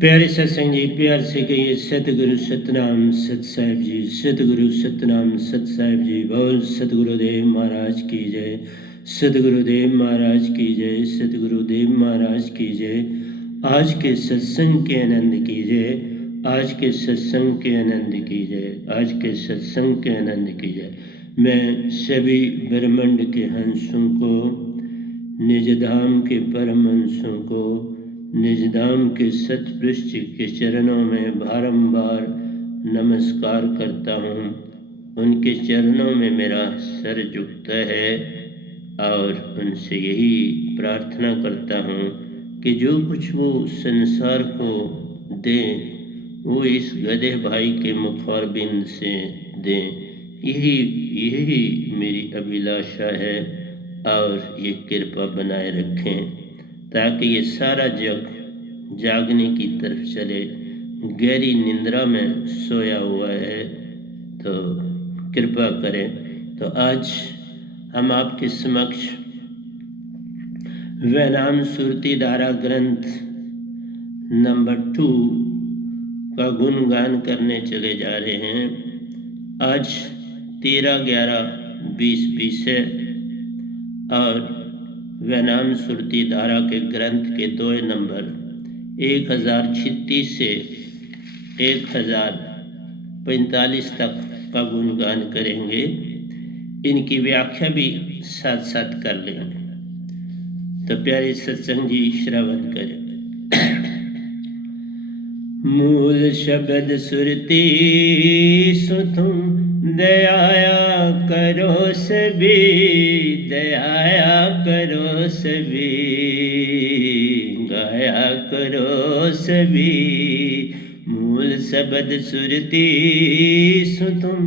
प्यारे सत्संग जी, प्यार से कहिए सतगुरु सतनाम सत साहिब जी। सतगुरु सतनाम सत साहिब जी। बोल सतगुरुदेव महाराज की जय। सतगुरुदेव महाराज की जय। सतगुरुदेव महाराज की जय। आज के सत्संग के आनंद की जय। आज के सत्संग के आनंद की जय। आज के सत्संग के आनंद की जय। मैं सभी ब्रह्मांड के हंसों को, निजधाम के परम हंसों को, निजधाम के सतपुरुष के चरणों में बारंबार नमस्कार करता हूँ। उनके चरणों में मेरा सर झुकता है और उनसे यही प्रार्थना करता हूँ कि जो कुछ वो संसार को दें वो इस गधे भाई के मुखारबिंद से दें। यही मेरी अभिलाषा है और ये कृपा बनाए रखें ताकि ये सारा जग जागने की तरफ चले। गहरी निंद्रा में सोया हुआ है तो कृपा करें। तो आज हम आपके समक्ष वैनाम सुरती धारा ग्रंथ नंबर 2 का गुणगान करने चले जा रहे हैं। आज 13/11/2020 है और वैनाम सुरती धारा के ग्रंथ के 2 नंबर 1036 से 1045 तक का गुणगान करेंगे। इनकी व्याख्या भी साथ साथ कर लेंगे। तो प्यारे सत्संग जी श्रवण करें। मूल शब्द सुरती सुथुम दयाया करो सभी, दयाया करो सभी, गाया करो सभी। मूल शब्द सुरती सुथुम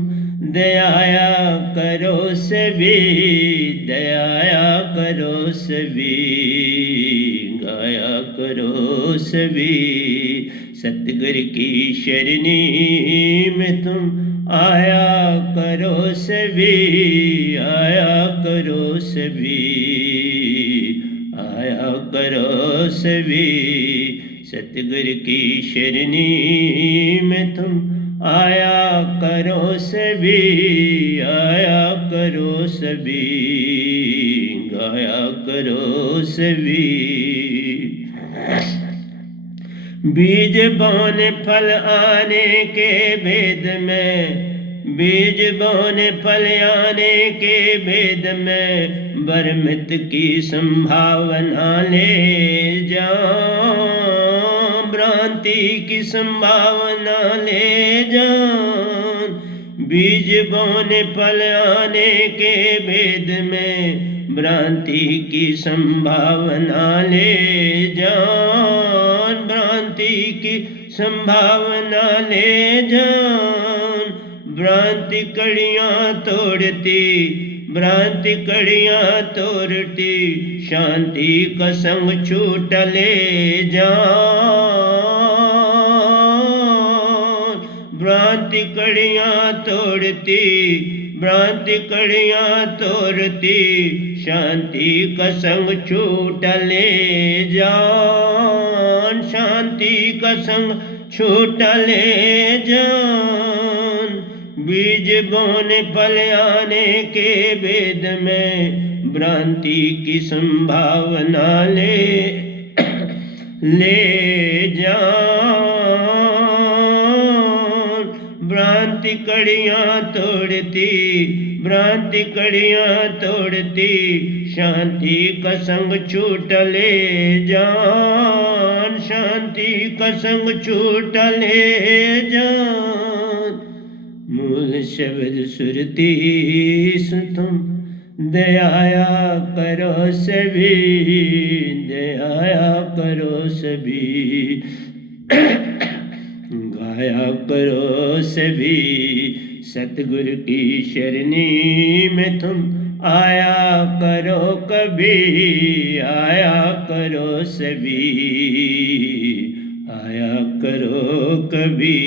दयाया करो सभी, दयाया करो सभी, गाया करो सभी। सतगुर की शरणी में तुम आया करो सभी, आया करो सभी, आया करो सभी। सतगुर की शरणी में तुम आया करो सभी, आया करो सभी, गाया करो सभी। बीज बोने फल आने के भेद में, बीज बोने फल आने के भेद में बरमित की संभावना ले जाओ, भ्रांति की संभावना ले जाओ। बीज बोने फल आने के भेद में भ्रांति की संभावना ले जान, भ्रांति की संभावना ले जान। भ्रांति कड़ियाँ तोड़ती, भ्रांति कड़ियाँ तोड़ती, शांति का संग छूट ले जान। भ्रांति कड़ियाँ तोड़ती, भ्रांति कड़ियाँ तोड़ती, शांति का संग छूट ले जान, शांति का संग छूट ले जान। बीज बोने फल आने के भेद में भ्रांति की संभावना ले जान। भ्रांति कड़ियाँ तोड़ती, भ्रांति कड़ियाँ तोड़ती, शांति का संग छूट ले जान, शांति का संग छूट ले जान। मूल शब्द सुरती सुथुम दयाया करो सभी, दयाया करो सभी, गाया करो सभी। सतगुर की शरणी में तुम आया करो कभी, आया करो सभी, आया करो कभी।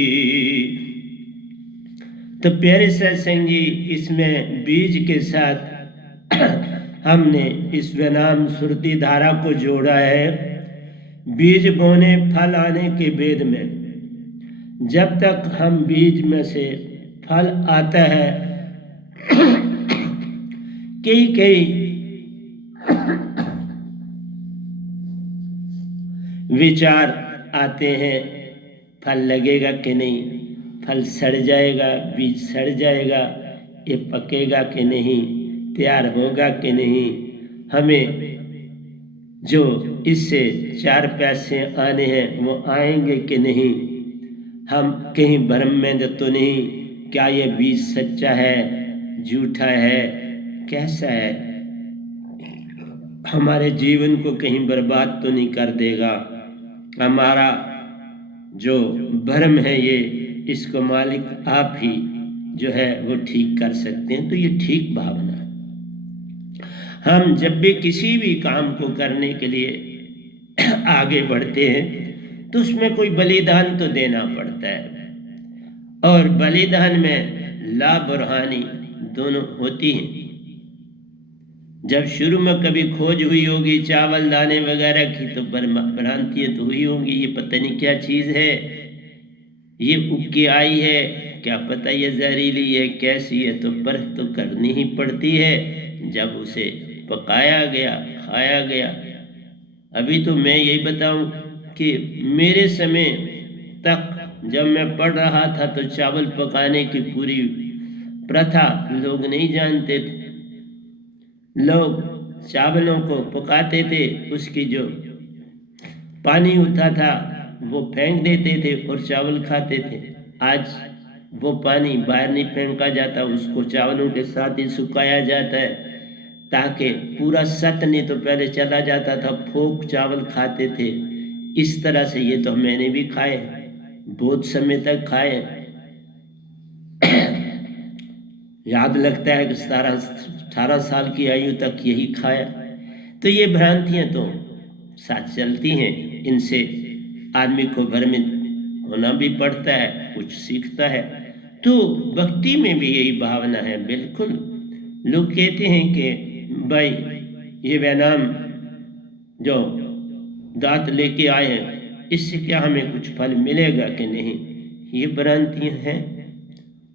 तो प्यारे सत्संग जी, इसमें बीज के साथ हमने इस वैनाम सुरती धारा को जोड़ा है। बीज बोने फल आने के वेद में जब तक हम बीज में से फल आता है, कई कई विचार आते हैं, फल लगेगा कि नहीं, फल सड़ जाएगा, बीज सड़ जाएगा, ये पकेगा कि नहीं, तैयार होगा कि नहीं, हमें जो इससे 4 पैसे आने हैं वो आएंगे कि नहीं, हम कहीं भ्रम में तो नहीं, क्या ये बीज सच्चा है, झूठा है, कैसा है, हमारे जीवन को कहीं बर्बाद तो नहीं कर देगा। हमारा जो भ्रम है ये, इसको मालिक आप ही जो है वो ठीक कर सकते हैं। तो ये ठीक भावना है। हम जब भी किसी भी काम को करने के लिए आगे बढ़ते हैं तो उसमें कोई बलिदान तो देना पड़ता है, और बलिदान में लाभ और हानि दोनों होती हैं। जब शुरू में कभी खोज हुई होगी चावल दाने वगैरह की तो भ्रांतियां तो हुई होंगी, ये पता नहीं क्या चीज़ है, ये उग के आई है, क्या पता ये जहरीली है, कैसी है, तो परख तो करनी ही पड़ती है। जब उसे पकाया गया, खाया गया। अभी तो मैं यही बताऊं कि मेरे समय तक जब मैं पढ़ रहा था तो चावल पकाने की पूरी प्रथा लोग नहीं जानते थे। लोग चावलों को पकाते थे, उसकी जो पानी होता था वो फेंक देते थे और चावल खाते थे। आज वो पानी बाहर नहीं फेंका जाता, उसको चावलों के साथ ही सुखाया जाता है ताकि पूरा सत नहीं तो पहले चला जाता था, फोक चावल खाते थे। इस तरह से ये तो मैंने भी खाए, बहुत समय तक खाए। याद लगता है कि 18 साल की आयु तक यही खाया। तो ये भ्रांतियां तो साथ चलती हैं, इनसे आदमी को भ्रमित होना भी पड़ता है, कुछ सीखता है। तो भक्ति में भी यही भावना है। बिल्कुल लोग कहते हैं कि भाई ये वैनाम जो दांत लेके आए हैं इससे क्या हमें कुछ फल मिलेगा कि नहीं, ये भ्रांतियां हैं।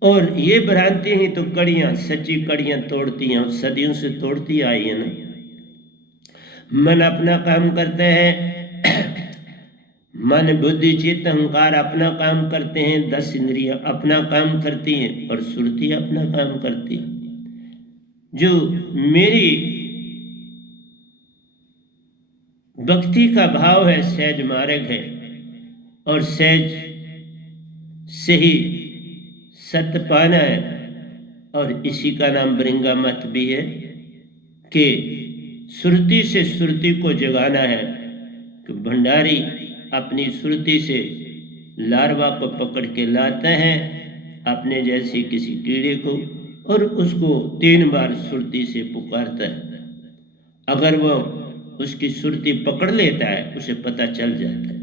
और ये भ्रांति ही तो कड़ियां, सच्ची कड़ियां तोड़ती हैं, और सदियों से तोड़ती आई है ना। मन अपना काम करते हैं, मन बुद्धि चित्त अहंकार अपना काम करते हैं, 10 इंद्रियां अपना काम करती हैं और सुरती अपना काम करती है। जो मेरी भक्ति का भाव है, सहज मार्ग है, और सहज से ही सत्य पाना है, और इसी का नाम भृंगा मत भी है कि सुरती से सुरती को जगाना है। कि भंडारी अपनी सुरती से लार्वा को पकड़ के लाता है अपने जैसे किसी कीड़े को, और उसको 3 बार सुरती से पुकारता है। अगर वो उसकी सुरती पकड़ लेता है उसे पता चल जाता है।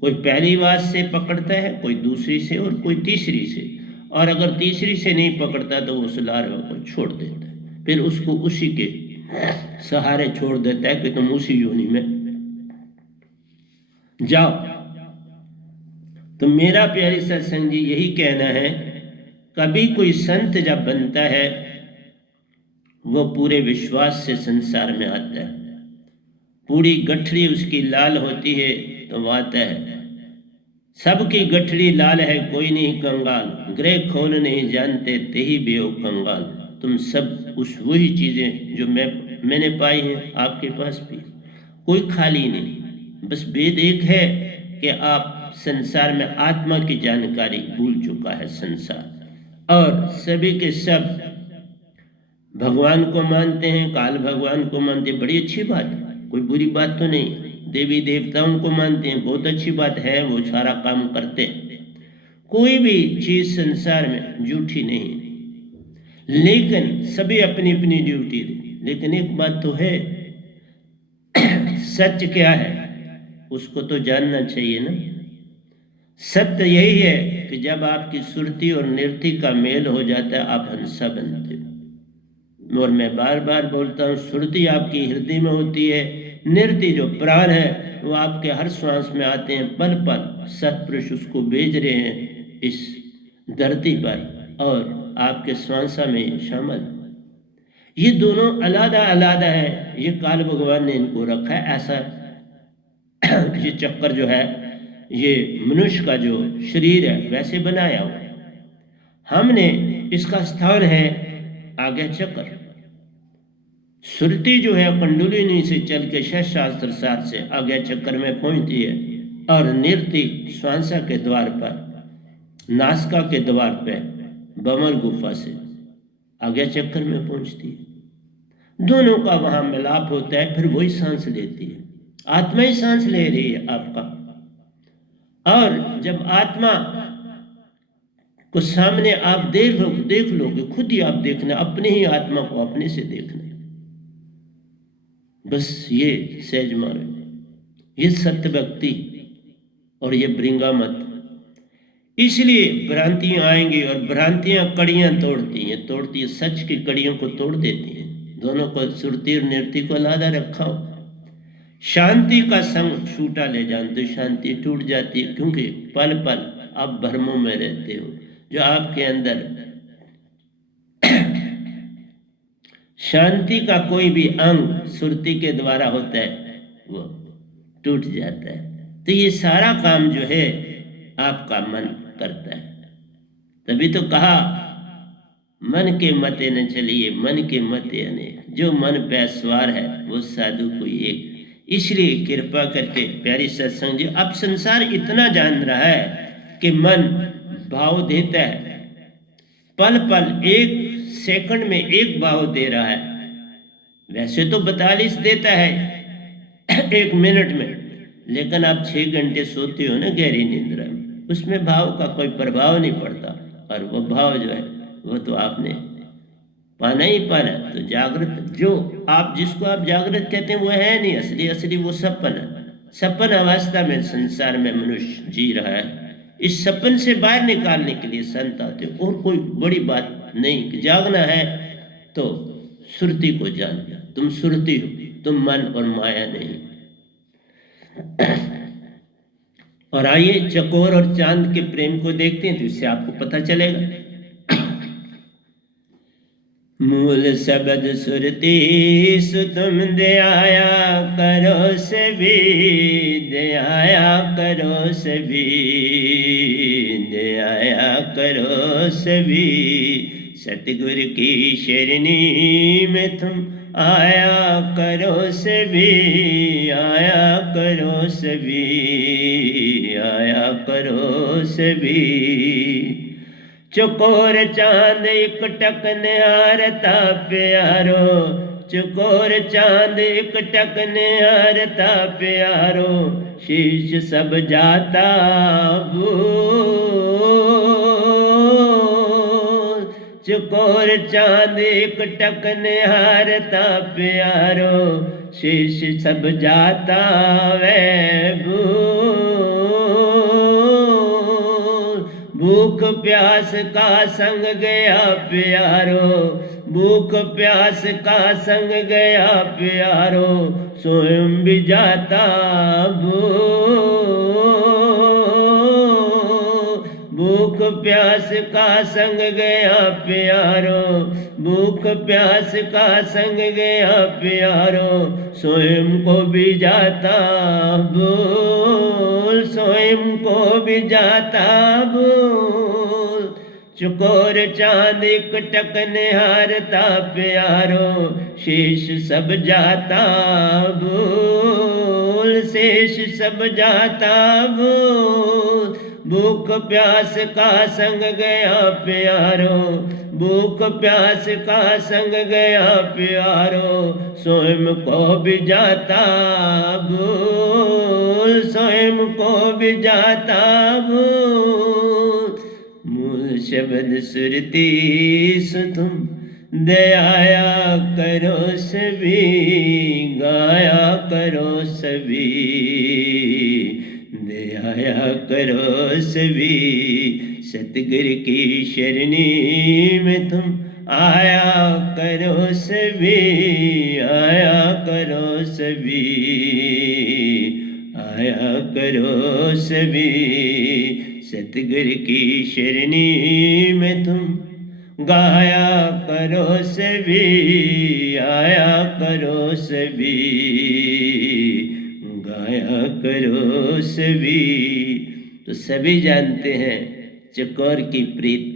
कोई पहली बार से पकड़ता है, कोई दूसरी से, और कोई तीसरी से, और अगर तीसरी से नहीं पकड़ता तो वो उस लार्वा को छोड़ देता है, फिर उसको उसी के सहारे छोड़ देता है कि तुम उसी योनि में जाओ। तो मेरा प्यारी सत्संग जी यही कहना है, कभी कोई संत जब बनता है वो पूरे विश्वास से संसार में आता है। पूरी गठरी उसकी लाल होती है तो वो आता है। सबकी गठरी लाल है, कोई नहीं कंगाल, ग्रह खोल नहीं जानते ते ही बेओ कंगाल। तुम सब उस वही चीजें जो मैंने पाई है आपके पास भी, कोई खाली नहीं। बस भेद एक है कि आप संसार में आत्मा की जानकारी भूल चुका है संसार, और सभी के सब भगवान को मानते हैं, काल भगवान को मानते हैं, बड़ी अच्छी बात है, कोई बुरी बात तो नहीं। देवी देवताओं को मानते हैं, बहुत अच्छी बात है, वो सारा काम करते हैं। कोई भी चीज संसार में झूठी नहीं, लेकिन सभी अपनी अपनी ड्यूटी दे। लेकिन एक बात तो है, सत्य क्या है उसको तो जानना चाहिए ना। सत्य यही है कि जब आपकी सुरती और निरति का मेल हो जाता है आप हंसा बनते हो। और मैं बार बार बोलता हूँ, सुरती आपकी हृदय में होती है, नृत्य जो प्राण है वो आपके हर श्वास में आते हैं, पल पल सतपुरुष उसको भेज रहे हैं इस धरती पर और आपके श्वासा में शामिल। ये दोनों अलग अलग है, ये काल भगवान ने इनको रखा है ऐसा। ये चक्कर जो है ये मनुष्य का जो शरीर है वैसे बनाया हुआ, हमने इसका स्थान है आज्ञा चक्र। सुरती जो है कुंडलिनी से चल के शास्त्र साथ से आज्ञा चक्र में पहुंचती है और नृत्य श्वासा के द्वार पर, नासिका के द्वार पे बमन गुफा से आज्ञा चक्र में पहुंचती है। दोनों का वहां मिलाप होता है, फिर वही सांस लेती है, आत्मा ही सांस ले रही है आपका। और जब आत्मा को सामने आप देख लोगे, खुद ही आप देखना, अपने ही आत्मा को अपने से देखना, बस ये सहज मार्ग, ये सत्य भक्ति और ये भृंगा मत। इसलिए भ्रांतियां आएंगी और भ्रांतियां कड़ियां तोड़ती हैं, सच की कड़ियों को तोड़ देती हैं। दोनों को सुरती और नृत्य को लादा रखा हो, शांति का संग छूटा ले जान तो शांति टूट जाती है, क्योंकि पल पल आप भ्रमों में रहते हो। जो आपके अंदर शांति का कोई भी अंग सुरती के द्वारा होता है वो टूट जाता है। तो ये सारा काम जो है आपका मन करता है। तभी तो कहा मन के मते न चलिए, मन के मते अनेक, जो मन पे सवार है वो साधु कोई एक। इसलिए कृपा करके प्यारी सत्संग जी, अब संसार इतना जान रहा है कि मन भाव देता है, पल पल एक सेकंड में एक भाव दे रहा है। वैसे तो 42 देता है एक मिनट में, लेकिन आप 6 घंटे सोते हो ना गहरी निद्रा में, उसमें भाव का कोई प्रभाव नहीं पड़ता। और वो भाव जो है वो तो आपने पाना ही पाना। तो जागृत जो आप, जिसको आप जागृत कहते हैं वो है नहीं असली, असली वो सपन है। सपन अवस्था में संसार में मनुष्य जी रहा है। इस सपन से बाहर निकालने के लिए संत आते, और कोई बड़ी बात नहीं कि जागना है तो सुरती को जान लिया, तुम सुरती हो, तुम मन और माया नहीं। और आइए चकोर और चांद के प्रेम को देखते हैं तो इससे आपको पता चलेगा। मूल शब्द सुरती सु तुम दयाया करो सभी, दयाया करो सभी, दयाया करो सभी। सतगुरु की शरणी में तुम आया करो सभी, आया करो सभी, आया करो सभी। चकोर चांद एक टक निहारता प्यारो, चकोर चांद एक टक निहारता प्यारो। शीश सब जाता चकोर चांद एक टक निहारता प्यारो। शीश सब जाता वै भूख प्यास का संग गया प्यारो, भूख प्यास का संग गया प्यारो। स्वयं भी जाता भूख प्यास का संग गया प्यारो, भूख प्यास का संग गया प्यारो। स्वयं को भी जाता बोल, स्वयं को भी जाता बोल। चकोर चांद एक टक निहारता प्यारो। शेष सब जाता बोल, शेष सब जाता बोल। भूख प्यास का संग गया प्यारो, भूख प्यास का संग गया प्यारो। स्वयं को भी जाता बोल, स्वयं को भी जाता बोल। मूल शब्द सुरती सु तुम दयाया करो सभी, गाया करो सभी, दयाया करो सभी। सतगुरु की शरणी में तुम आया करो सभी, आया करो सभी, गाया करो सभी सतगुरु की शरणी में तुम गाया करो सभी आया करो सभी गाया करो सभी। तो सभी जानते हैं चकोर की प्रीत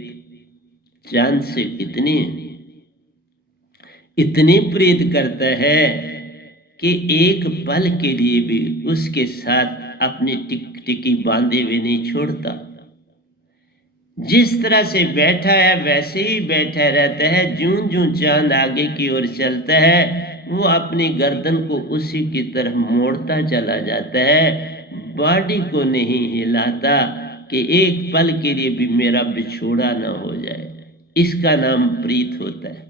चांद से इतनी प्रीत करता है कि एक पल के लिए भी उसके साथ अपनी टिकी बांधे हुए नहीं छोड़ता। जिस तरह से बैठा है वैसे ही बैठा रहता है। जूं जूं चांद आगे की ओर चलता है वो अपनी गर्दन को उसी की तरफ मोड़ता चला जाता है, बॉडी को नहीं हिलाता कि एक पल के लिए भी मेरा बिछोड़ा ना हो जाए। इसका नाम प्रीत होता है।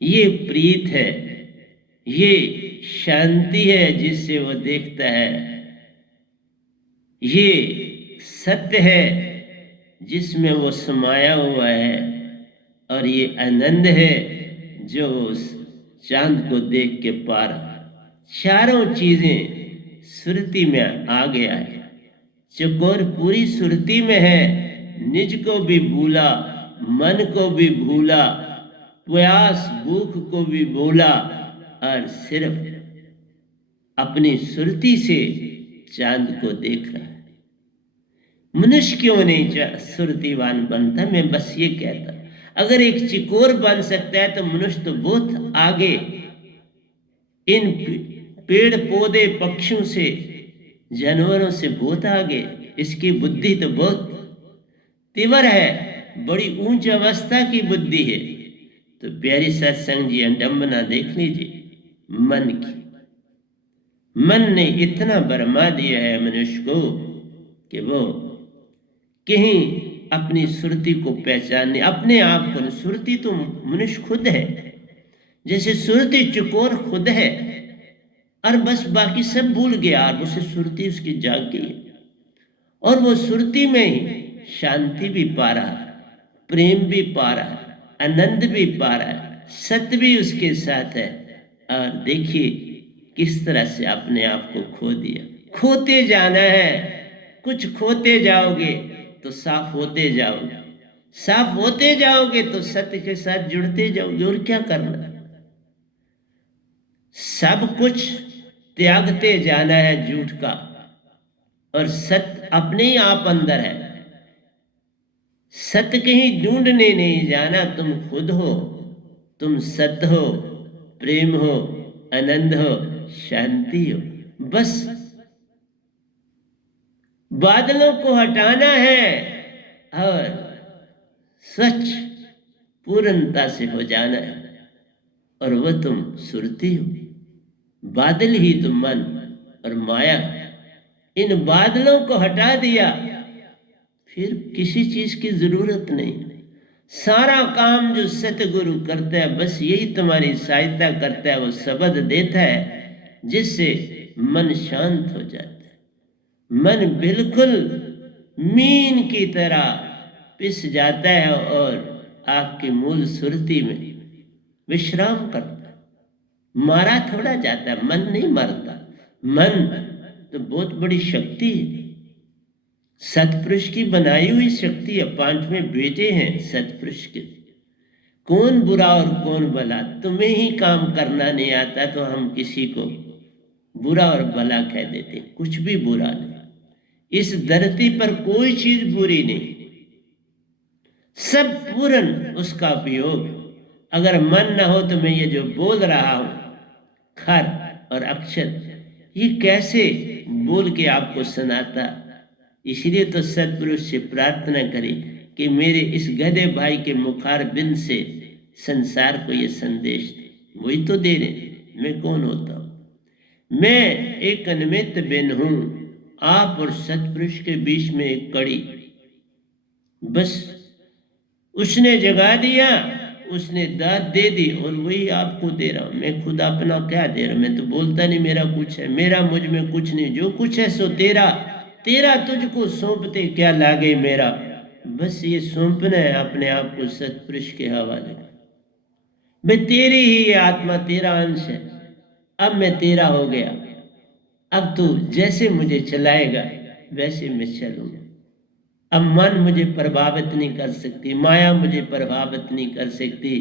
ये प्रीत है, ये शांति है जिससे वो देखता है, ये सत्य है जिसमें वो समाया हुआ है, और ये आनंद है जो उस चांद को देख के पा रहा। चारों चीजें सुरती में आ गया है। चकोर पूरी सुरती में है, निज को भी भूला, मन को भी भूला, प्यास भूख को भी भूला, और सिर्फ अपनी सुरती से चांद को देख रहा है। मनुष्य क्यों नहीं सुरतीवान बनता? मैं बस ये कहता, अगर एक चिकोर बन सकता है तो मनुष्य तो बहुत आगे, इन पेड़ पौधे पक्षियों से जानवरों से बहुत आगे। इसकी बुद्धि तो बहुत तीव्र है, बड़ी ऊंच अवस्था की बुद्धि है। तो प्यारी सत्संग जी अंडम्बना देख लीजिए मन की। मन ने इतना बरमा दिया है मनुष्य को कि वो कहीं अपनी सुरती को पहचानने, अपने आप को, सुरती तो मनुष्य खुद है, जैसे सुरती चकोर खुद है, और बस बाकी सब भूल गया और उसे सुरती उसकी जाग गई, और वो सुरती में ही शांति भी पा रहा, प्रेम भी पा रहा, आनंद भी पा रहा, सत्य भी उसके साथ है। और देखिए किस तरह से अपने आप को खो दिया। खोते जाना है, कुछ खोते जाओगे तो साफ होते जाओगे, साफ होते जाओगे तो सत्य के साथ जुड़ते जाओगे। और क्या करना? सब कुछ त्यागते जाना है झूठ का, और सत्य अपने ही आप अंदर है। सत्य कहीं ढूंढने नहीं जाना, तुम खुद हो, तुम सत्य हो, प्रेम हो, आनंद हो, शांति हो। बस बादलों को हटाना है और स्वच्छ पूर्णता से हो जाना है, और वह तुम सुरती हो। बादल ही तो मन और माया। इन बादलों को हटा दिया फिर किसी चीज की जरूरत नहीं। सारा काम जो सतगुरु करता है बस यही तुम्हारी सहायता करता है। वो शब्द देता है जिससे मन शांत हो जाता है। मन बिल्कुल मीन की तरह पिस जाता है और आपकी मूल सुरती में विश्राम करता है। मारा थोड़ा जाता है, मन नहीं मरता। मन तो बहुत बड़ी शक्ति है, सतपुरुष की बनाई हुई शक्ति है। पांचवें बेटे हैं सतपुरुष के। कौन बुरा और कौन भला? तुम्हें ही काम करना नहीं आता तो हम किसी को बुरा और भला कह देते। कुछ भी बुरा नहीं, इस धरती पर कोई चीज बुरी नहीं, सब पूर्ण उसका उपयोग। अगर मन ना हो तो मैं ये जो बोल रहा हूं खर और अक्षर, ये कैसे बोल के आपको सुनाता। इसलिए तो सतपुरुष से प्रार्थना करें कि मेरे इस गधे भाई के मुखार बिंद से संसार को ये संदेश दे। वही तो दे रहे, मैं कौन होता हूं? मैं एक अनिमित्त बिन हूं, आप और सतपुरुष के बीच में एक कड़ी। बस उसने जगा दिया, उसने दाद दे दी, और वही आपको दे रहा हूं। मैं खुद अपना क्या दे रहा हूं? मैं तो बोलता नहीं मेरा कुछ है, मेरा मुझ में कुछ नहीं। जो कुछ है सो तेरा, तेरा तुझको सौंपते क्या लागे मेरा। बस ये सौंपना है अपने आप को सतपुरुष के हवाले। भाई तेरी ही आत्मा, तेरा अंश है, अब मैं तेरा हो गया। अब तू जैसे मुझे चलाएगा वैसे मैं चलूंगा। अब मन मुझे प्रभावित नहीं कर सकती, माया मुझे प्रभावित नहीं कर सकती।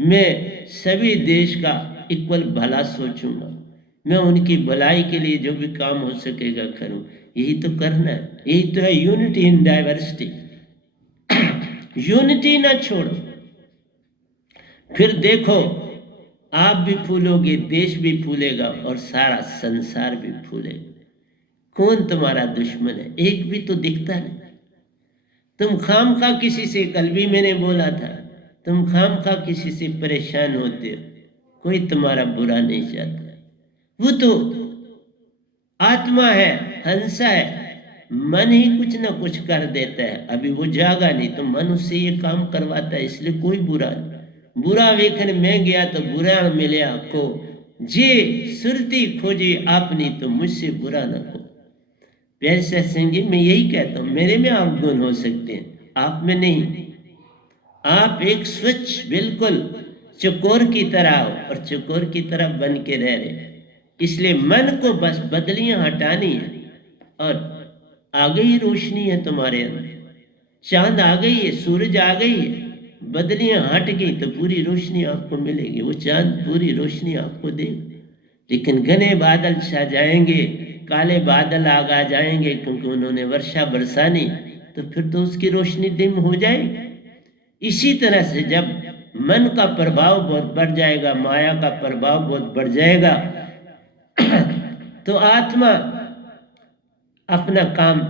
मैं सभी देश का इक्वल भला सोचूंगा, मैं उनकी भलाई के लिए जो भी काम हो सकेगा करूं। यही तो करना है, यही तो है यूनिटी इन डाइवर्सिटी। यूनिटी ना छोड़ो, फिर देखो आप भी फूलोगे, देश भी फूलेगा और सारा संसार भी फूलेगा। कौन तुम्हारा दुश्मन है? एक भी तो दिखता नहीं। तुम खामखा किसी से, कल भी मैंने बोला था, तुम खामखा किसी से परेशान होते हो, कोई तुम्हारा बुरा नहीं चाहता। वो तो आत्मा है, हंसा है, मन ही कुछ ना कुछ कर देता है। अभी वो जागा नहीं तो मन उससे ये काम करवाता है, इसलिए कोई बुरा नहीं। बुरा वेखन मैं गया तो बुरा मिले आपको, जे सुरती खोजी आपनी तो मुझसे बुरा न को। प्यारे सत्संग जी, मैं यही कहता हूं, मेरे में आप गुण हो सकते हैं, आप में नहीं। आप एक स्वच्छ बिल्कुल चकोर की तरह हो और चकोर की तरह बन के रह रहे। इसलिए मन को बस बदलियां हटानी है और आ गई रोशनी है तुम्हारे अंदर। चांद आ गई है, सूरज आ गई है, बदलियां हट गई तो पूरी रोशनी आपको मिलेगी। वो चांद पूरी रोशनी आपको देगा। लेकिन घने बादल छा जाएंगे, काले बादल आ जाएंगे, क्योंकि उन्होंने वर्षा बरसानी, तो फिर तो उसकी रोशनी डिम हो जाएगी। इसी तरह से जब मन का प्रभाव बहुत बढ़ जाएगा, माया का प्रभाव बहुत बढ़ जाएगा, तो आत्मा अपना काम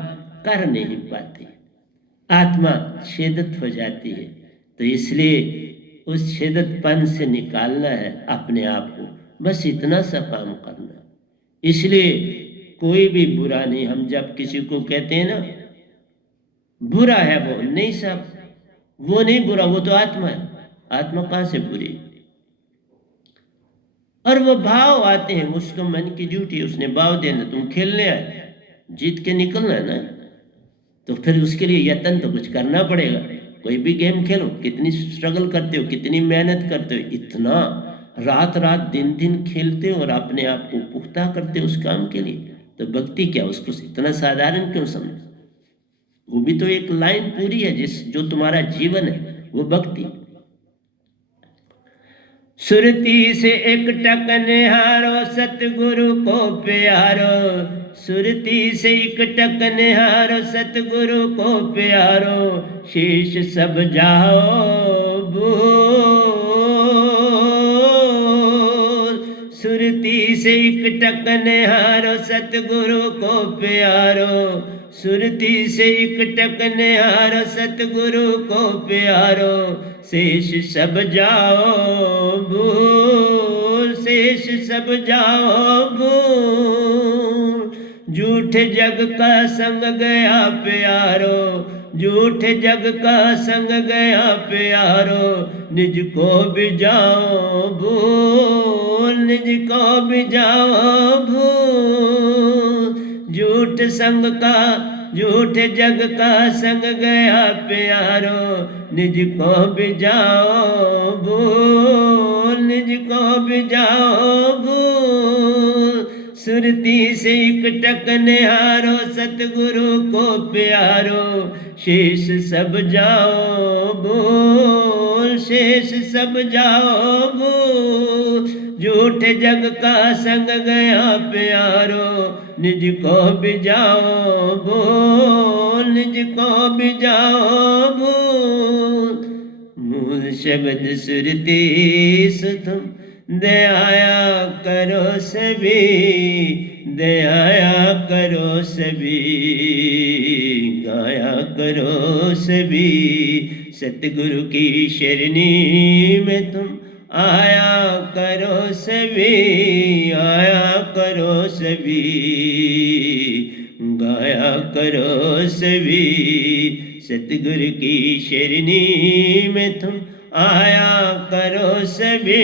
कर नहीं पाती, आत्मा छेदित हो जाती है। तो इसलिए उस छेदितपन से निकालना है अपने आप को, बस इतना सा काम करना। इसलिए कोई भी बुरा नहीं। हम जब किसी को कहते हैं ना बुरा है, वो नहीं साहब, वो नहीं बुरा, वो तो आत्मा है। आत्मा कहां से बुरी? और वो भाव आते हैं, उसको मन की ड्यूटी, उसने भाव देना। तुम खेलने आए, जीत के निकलना है ना, तो फिर उसके लिए यत्न तो कुछ करना पड़ेगा। कोई भी गेम खेलो, कितनी स्ट्रगल करते हो, कितनी मेहनत करते हो, इतना रात रात दिन दिन खेलते हो और अपने आप को पुख्ता करते हो उस काम के लिए। तो भक्ति क्या, उसको इतना साधारण क्यों समझ? वो भी तो एक लाइन पूरी है, जिस जो तुम्हारा जीवन है वो भक्ति। सुरती से एक टक निहारो सतगुरु को प्यारो, सुरती से एक टक निहारो सतगुरु को प्यारो, शीश सब जाओ भूल। सुरती से एक टक निहारो सतगुरु को प्यारो, सुरती से एक टक निहारो सतगुरु को प्यारो, शेष सब जाओ भूल, शेष सब जाओ भूल। झूठ जग का संग गया प्यारो, झूठ जग का संग गया प्यारो, निज को भी जाओ भूल, निज को भी जाओ भूल। झूठ संग का, झूठ जग का संग गया प्यारो, निज को भी जाओ भूल, निज को भी जाओ भूल। सुरती से एक टक निहारो सतगुरु को प्यारो, शेष सब जाओ भूल, शेष सब जाओ भूल। झूठ जग का संग गया प्यारो, निज को भी जाओ भूल, निज को भी जाओ भूल। मूल शब्द सुरती सुतम दयाया करो सभी, दयाया करो सभी, गाया करो सभी। सतगुरु की शरणी में तुम आया करो सभी, आया करो सभी, गाया करो सभी। सतगुरु की शरणी में तुम आया करो सभी,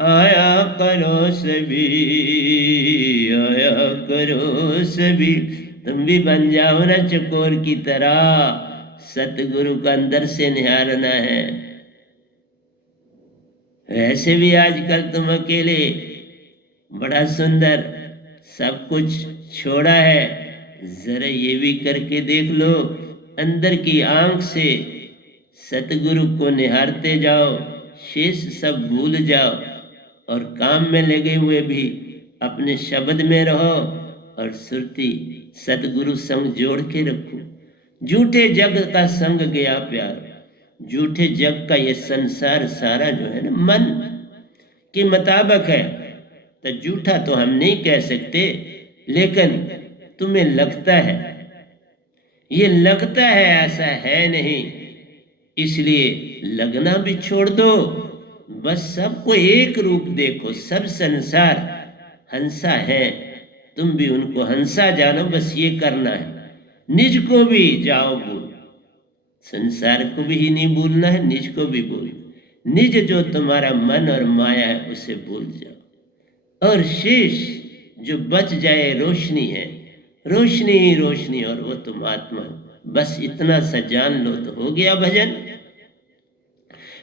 आया करो सभी, आया करो सभी। तुम भी बन जाओ ना चकोर की तरह, सतगुरु का अंदर से निहारना है। वैसे भी आजकल तुम अकेले बड़ा सुंदर सब कुछ छोड़ा है, जरा ये भी करके देख लो। अंदर की आंख से सतगुरु को निहारते जाओ, शेष सब भूल जाओ और काम में लगे हुए भी अपने शब्द में रहो और सुरती सतगुरु संग जोड़ के रखो। झूठे जग का संग गया प्यार, झूठे जग का ये संसार सारा जो है ना मन के मुताबिक है, तो झूठा तो हम नहीं कह सकते, लेकिन तुम्हें लगता है, ये लगता है, ऐसा है नहीं, इसलिए लगना भी छोड़ दो। बस सबको एक रूप देखो, सब संसार हंसा है, तुम भी उनको हंसा जानो, बस ये करना है। निज को भी जाओ भूल, संसार को भी नहीं भूलना है, निज को भी भूल। निज जो तुम्हारा मन और माया है उसे भूल जाओ, और शेष जो बच जाए रोशनी है, रोशनी ही रोशनी, और वो तुम आत्मा। बस इतना सा जान लो तो हो गया भजन।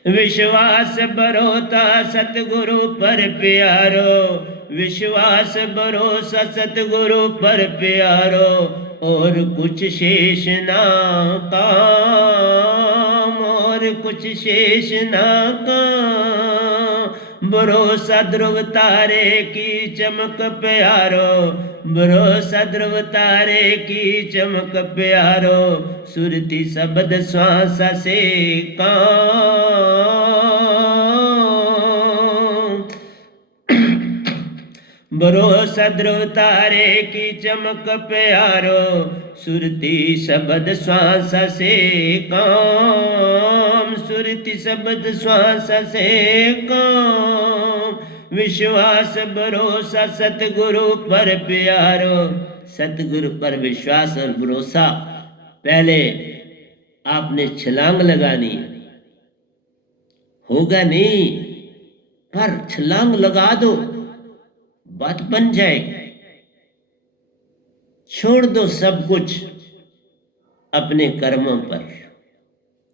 विश्वास भरोसा सतगुरु पर प्यारो, विश्वास भरोसा सतगुरु पर प्यारो, और कुछ शेष ना काम, और कुछ शेष ना काम। भरोसा ध्रुव तारे की चमक प्यारो, भरोसा ध्रुव तारे की चमक प्यारो, सुरती शब्द श्वास से काम। भरोसा ध्रुव तारे की चमक प्यारो, सुरती शब्द श्वास से काम, सुरती शब्द श्वास से काम। विश्वास भरोसा सतगुरु पर प्यारो, सतगुरु पर विश्वास और भरोसा। पहले आपने छलांग लगानी है, होगा नहीं, पर छलांग लगा दो, बात बन जाएगी। छोड़ दो सब कुछ अपने कर्मों पर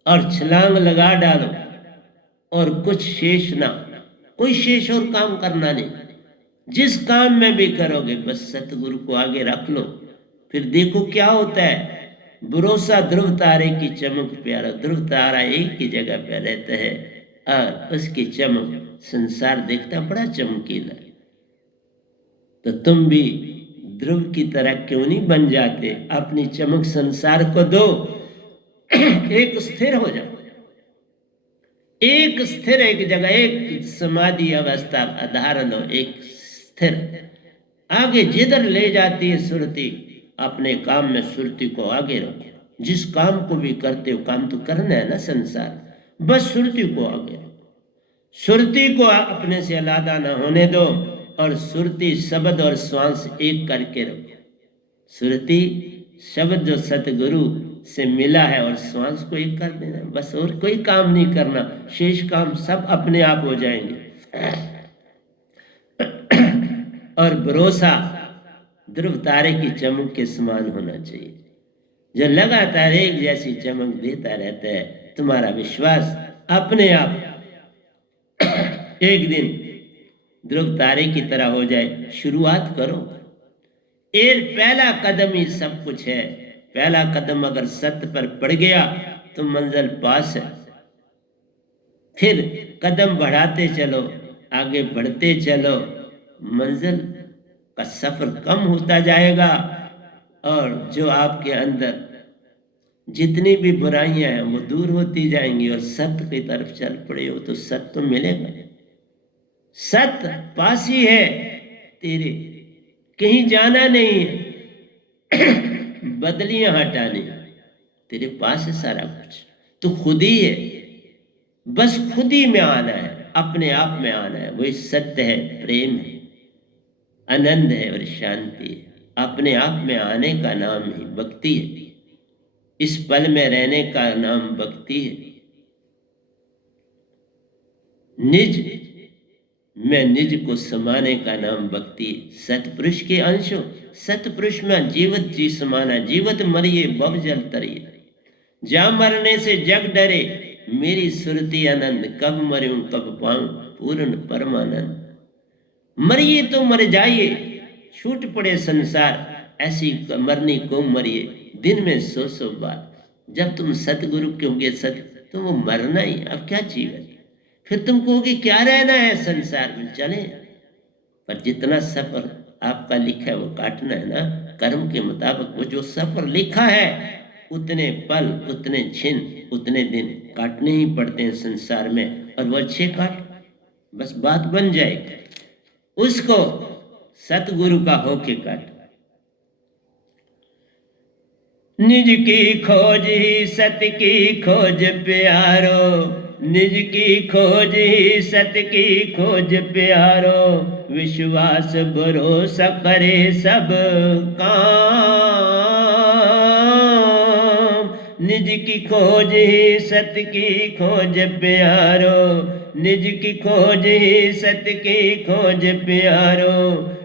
और छलांग लगा डालो, और कुछ शेष ना, कोई शेष और काम करना नहीं। जिस काम में भी करोगे बस सतगुरु को आगे रख लो, फिर देखो क्या होता है। भरोसा ध्रुव तारे की चमक प्यारा, ध्रुव तारा एक ही जगह पे रहता है और उसकी चमक संसार देखता बड़ा चमकीला। तो तुम भी ध्रुव की तरह क्यों नहीं बन जाते, अपनी चमक संसार को दो। एक स्थिर हो जाओ, एक स्थिर, एक जगह, एक समाधि अवस्था आधार लो, एक स्थिर। आगे जिधर ले जाती है सुरती, अपने काम में सुरती को आगे रखो। जिस काम को भी करते हो, काम तो करना है ना संसार, बस सुरती को आगे रखो। सुरती को अपने से अलादा ना होने दो, और सुरती शब्द और श्वास एक करके रखो। सुरती शब्द जो सतगुरु से मिला है और श्वास को एक कर देना, बस और कोई काम नहीं करना, शेष काम सब अपने आप हो जाएंगे। और भरोसा ध्रुव तारे की चमक के समान होना चाहिए, जो लगातार एक जैसी चमक देता रहता है। तुम्हारा विश्वास अपने आप एक दिन ध्रुव तारे की तरह हो जाए। शुरुआत करो, पहला कदम ही सब कुछ है। पहला कदम अगर सत्य पर पड़ गया तो मंजिल पास है। फिर कदम बढ़ाते चलो, आगे बढ़ते चलो, मंजिल का सफर कम होता जाएगा, और जो आपके अंदर जितनी भी बुराइयां हैं वो दूर होती जाएंगी, और सत्य की तरफ चल पड़े हो तो सत्य तो मिलेगा। सत्य पास ही है तेरे, कहीं जाना नहीं है। बदलियां हटाने, तेरे पास है सारा कुछ, तो खुद ही है, बस खुद ही में आना है, अपने आप में आना है। वही सत्य है, प्रेम है, आनंद है और शांति है। अपने आप में आने का नाम ही भक्ति है, इस पल में रहने का नाम भक्ति है। निज में निज को समाने का नाम भक्ति है। सतपुरुष के अंशों, सतपुरुष में जीवत जी समाना, जीवत मरिए भव जल तरिए, जा मरने से जग डरे, मेरी सुरती आनंद, कब मरूं कब पाऊं पूर्ण परमानंद। मरिए तो मर जाइए, छूट पड़े संसार, ऐसी मरनी को मरिए दिन में 100 बार। जब तुम सतगुरु के होगे सत, तो वो मरना ही, अब क्या जीवन। फिर तुम कहोगे क्या रहना है संसार में, चले। पर जितना सफर आपका लिखा है वो काटना है ना, कर्म के मुताबिक। वो जो सफर लिखा है उतने पल, उतने छिन, उतने दिन काटने ही पड़ते हैं संसार में, और वो अच्छे काट, बस बात बन जाएगी। उसको सतगुरु का होके काट। निज की खोज ही सत की खोज प्यारो, निज की खोज ही सत की खोज प्यारो, विश्वास भरोसा करे सब काम। निज की खोज ही सत की खोज प्यारो, निज की खोज ही सत की खोज प्यारो,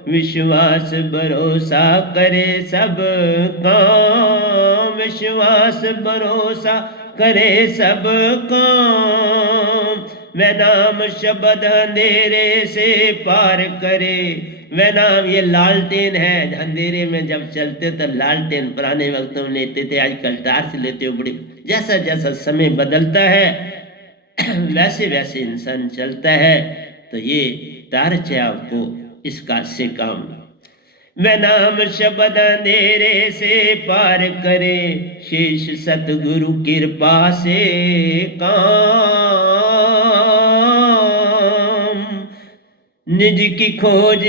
विश्वास भरोसा करे सब काम। विश्वास भरोसा करे सब काम। वह नाम शब्द अंधेरे से पार करे, वह नाम, ये लालटेन है। अंधेरे में जब चलते तो लालटेन पुराने वक्तों में लेते थे, आजकल टार्च लेते हो बड़ी। जैसा जैसा समय बदलता है वैसे वैसे इंसान चलता है, तो ये टार्च है आपको इसका से काम। वह नाम शब्द अंधेरे से पार करे, शेष सतगुरु कृपा से काम। निज की खोज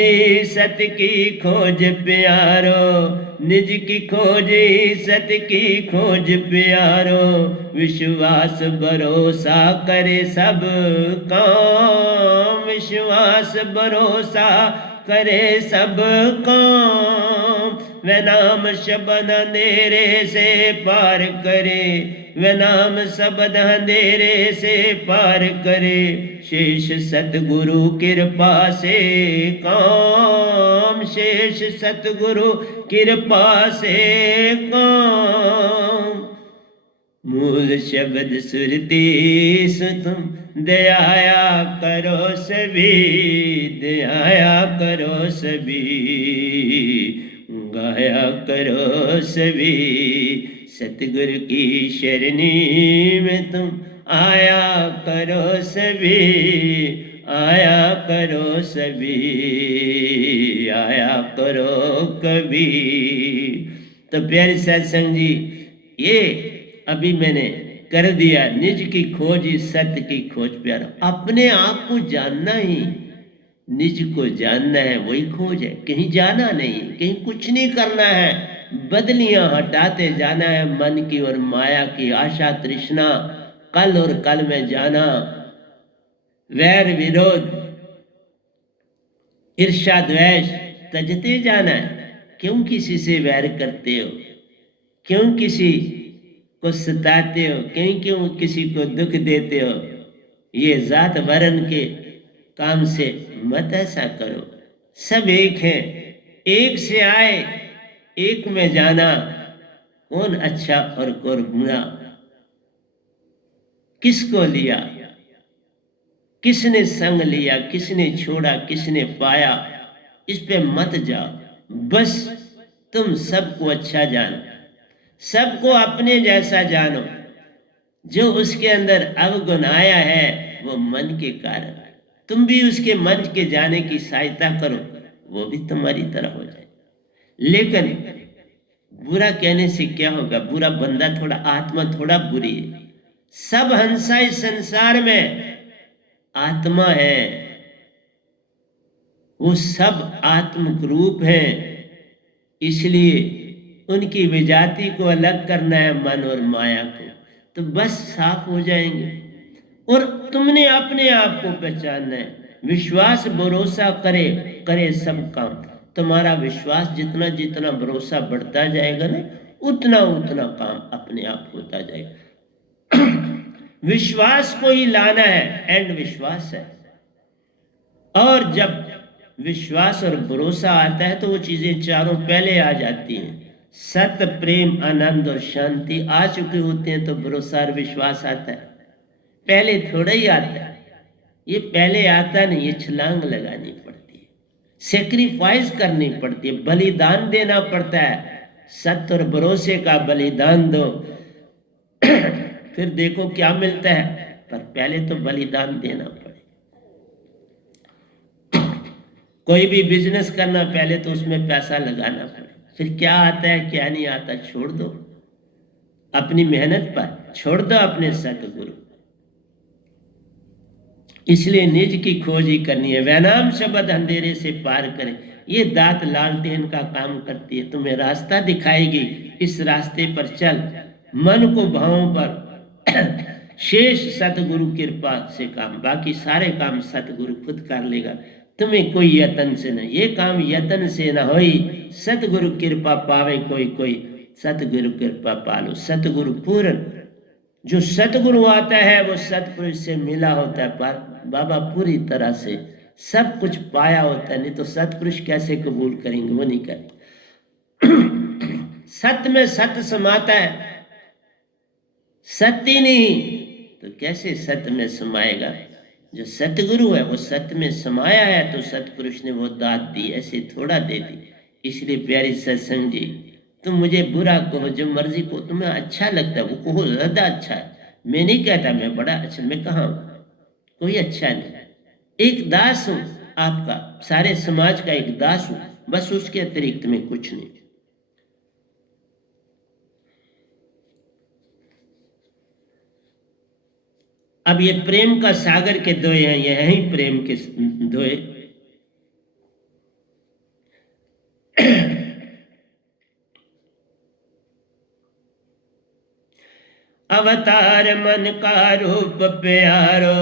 सत की खोज प्यारो, निज की खोज सत की खोज प्यारो, विश्वास भरोसा करे सब काम। विश्वास भरोसा करे सब काम। वह नाम शब्द अंधेरे से पार करे, वह नाम शब्द अंधेरे से पार करे, शेष सतगुरु कृपा से काम। शेष सतगुरु कृपा से काम। मूल शब्द सुरती सुतुम, दयाया करो सभी, दयाया करो सभी, गाया करो सभी। सतगुरु की शरणी में तुम आया करो सभी, आया करो सभी, आया करो कभी। तो प्यारे सत्संग जी, ये अभी मैंने कर दिया। निज की खोज सत्य की खोज प्यारा। अपने आप को जानना ही, निज को जानना है, वही खोज है। कहीं जाना नहीं, कहीं कुछ नहीं करना है, बदलियां हटाते जाना है मन की और माया की आशा तृष्णा, कल और कल में जाना, वैर विरोध ईर्ष्या द्वेष तजते जाना है। क्यों किसी से वैर करते हो, क्यों किसी को सताते हो, क्यों किसी को दुख देते हो। ये जात वर्ण के काम से मत ऐसा करो। सब एक है, एक से आए, एक में जाना। कौन अच्छा और कौन बुरा, किसको लिया, किसने संग लिया, किसने छोड़ा, किसने पाया, इस पे मत जाओ। बस तुम सबको अच्छा जानो, सबको अपने जैसा जानो। जो उसके अंदर अवगुण आया है वो मन के कारण, तुम भी उसके मन के जाने की सहायता करो, वो भी तुम्हारी तरह हो जाए। लेकिन बुरा कहने से क्या होगा, बुरा बंदा थोड़ा, आत्मा थोड़ा बुरी है। सब हंसा इस संसार में आत्मा है, वो सब आत्मिक रूप है। इसलिए उनकी विजाति को अलग करना है, मन और माया को, तो बस साफ हो जाएंगे। और तुमने अपने आप को पहचानना है। विश्वास भरोसा करे, करे सब काम। तुम्हारा विश्वास जितना जितना भरोसा बढ़ता जाएगा ना, उतना उतना काम अपने आप होता जाएगा। विश्वास को ही लाना है, एंड विश्वास है। और जब विश्वास और भरोसा आता है तो वो चीजें चारों पहले आ जाती हैं। सत्य, प्रेम, आनंद और शांति आ चुके होते हैं तो भरोसा और विश्वास आता है। पहले थोड़ा ही आता है, ये पहले आता नहीं, ये छलांग लगानी पड़ती है। सेक्रीफाइस करनी पड़ती है, बलिदान देना पड़ता है। सत्य और भरोसे का बलिदान दो फिर देखो क्या मिलता है, पर पहले तो बलिदान देना पड़े। कोई भी बिजनेस करना, पहले तो उसमें पैसा लगाना पड़े, फिर क्या आता है क्या नहीं आता छोड़ दो, अपनी मेहनत पर छोड़ दो अपने सतगुरु। इसलिए निज की खोज ही करनी है। वैनाम शब्द अंधेरे से पार करे, ये दात लालटेन का काम करती है, तुम्हें रास्ता दिखाएगी, इस रास्ते पर चल। मन को भावों पर शेष सतगुरु कृपा से काम, बाकी सारे काम सतगुरु खुद कर लेगा, तुम्हें कोई यतन से नहीं। ये काम यतन से ना होई, सतगुरु कृपा पावे कोई कोई, सतगुरु कृपा पालो। सतगुरु पूर्ण, जो सतगुरु आता है वो सतपुरुष से मिला होता है, पर बाबा पूरी तरह से सब कुछ पाया होता है, नहीं तो सतपुरुष कैसे कबूल करेंगे, वो नहीं करेंगे। सत्य में सत्य समाता है, सत्य नहीं तो कैसे सत्य में समाएगा। जो सतगुरु है वो सत्य में समाया है, तो सतपुरुष ने वो दात दी, ऐसे थोड़ा दे दी। इसलिए प्यारी सत्संग जी, तुम मुझे बुरा कहो, जो मर्जी को, तुम्हें अच्छा लगता है वो कहो, ज्यादा अच्छा है। मैं नहीं कहता मैं बड़ा अच्छा, मैं कहा कोई अच्छा नहीं, एक दास हूं आपका, सारे समाज का एक दास हूं, बस उसके अतिरिक्त में कुछ नहीं। अब ये प्रेम का सागर के दोए हैं, ये हैं ही प्रेम के दोए। अवतार मन का रूप प्यारो,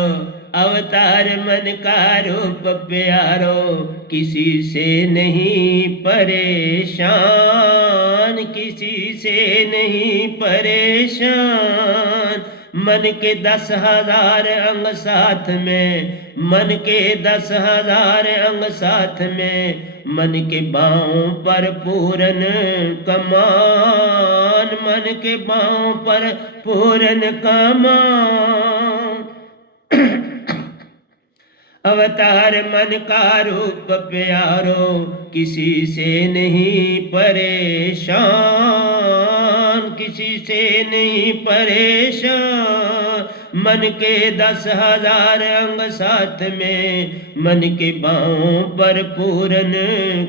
अवतार मन का रूप प्यारो, किसी से नहीं परेशान, किसी से नहीं परेशान। मन के 10,000 अंग साथ में, मन के 10,000 अंग साथ में, मन के बाहों पर पूरन कमान, मन के बाहों पर पूरन कमान। अवतार मन का रूप प्यारो, किसी से नहीं परेशान, किसी से नहीं परेशान। मन के 10,000 अंग साथ में, मन के बाहों पर पूरन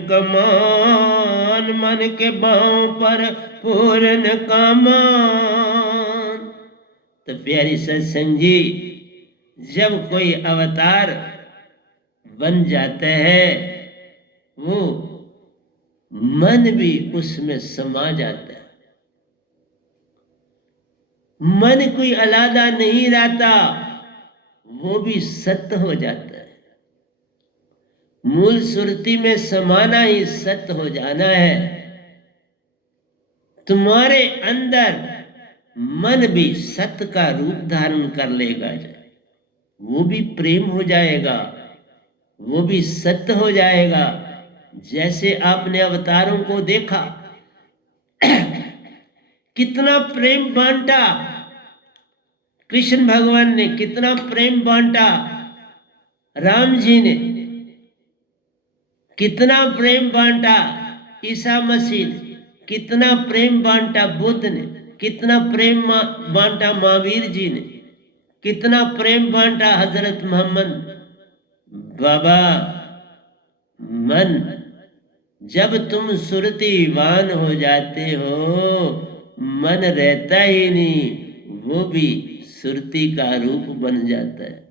कमान, मन के बाहों पर पूरन कमान। तो प्यारी सत्संग जी, जब कोई अवतार बन जाता है, वो मन भी उसमें समा जाता है, मन कोई अलादा नहीं रहता, वो भी सत्य हो जाता है। मूल सुरती में समाना ही सत्य हो जाना है। तुम्हारे अंदर मन भी सत्य का रूप धारण कर लेगा, वो भी प्रेम हो जाएगा, वो भी सत्य हो जाएगा। जैसे आपने अवतारों को देखा, कितना प्रेम बांटा कृष्ण भगवान ने, कितना प्रेम बांटा राम जी ने, कितना प्रेम बांटा ईसा मसीह ने, कितना प्रेम बांटा बुद्ध ने, कितना प्रेम बांटा महावीर जी ने, कितना प्रेम बांटा हजरत मोहम्मद। बाबा, मन जब तुम सुरतीवान हो जाते हो, मन रहता ही नहीं, वो भी सुरती का रूप बन जाता है।